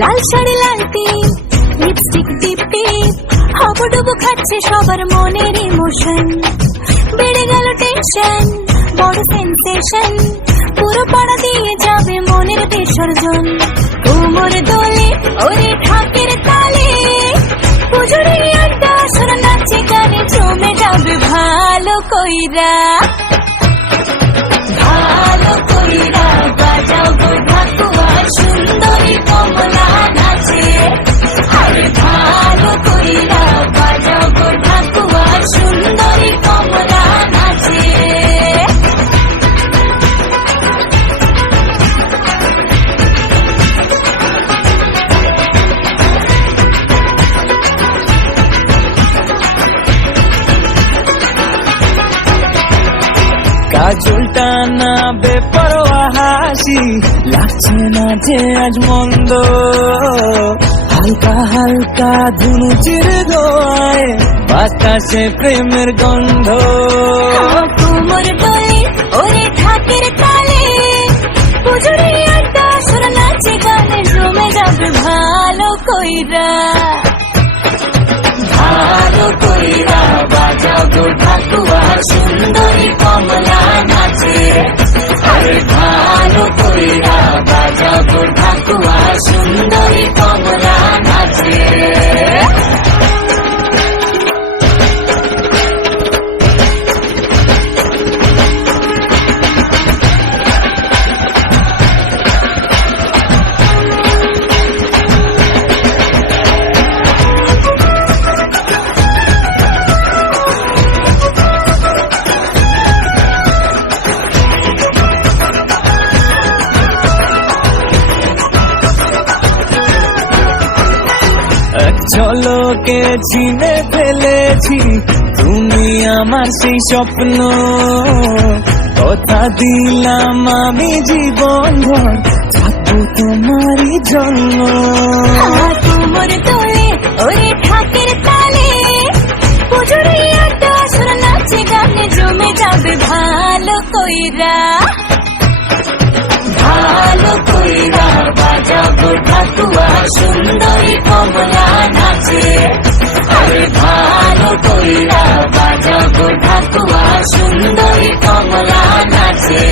লাল শাড়ি লাল টিপ, lipstick টিপ টিপ, হাবুডুবু খাচ্ছে সবার মনের ইমোশন। বেড়ে গেল টেনশন, বড় সেন্সেশন, পুরো পাড়া দিয়ে যাবে মনের বিসর্জন। কোমর দোলে ওরে ঢাকের তালে, পুজোরে আড্ডা আসর নাচে গানে জমে যাবে ভালো কইরা। ভালো কইরা বাজাও গো ঢাকুয়া, সুন্দরী কমলা নাচে। আরে ভালো কইরা বাজাও গো ঢাকুয়া, সুন্দরী কমলা নাচে। কাজলটা না বেপরোয়া হাসি, লাগছে না যে আজ মন্দ। হালকা হালকা ধুনুচির দোয়ায় বাতাসে প্রেমের গন্ধ। কোমর দোলে ওরে ঢাকের তালে, পুজোরে আড্ডা আসর নাচে গানে জমে যাবে ভালো কইরা। ভালো কইরা বাজাও গো ঢাকুয়া, সুন্দরী কমলা নাচে। আরে ভালো কইরা বাজাও গো ঢাকুয়া, সুন্দরী কমলা নাচে। ঝলকে চিনে ফেলেছি তুমি আমার সেই স্বপ্ন। কথা দিলাম আমি জীবন ভর থাকবো তোমারই জন্য। কোমর দোলে ওরে ঢাকের তালে, পুজোরে আড্ডা আসর নাচে গানে জমে যাবে ভালো কইরা। ভালো কইরা বাজাও গো ঢাকুয়া, সুন্দরী কমলা নাচে। আরে ভালো কইরা বাজাও গো ঢাকুয়া, সুন্দরী কমলা নাচে।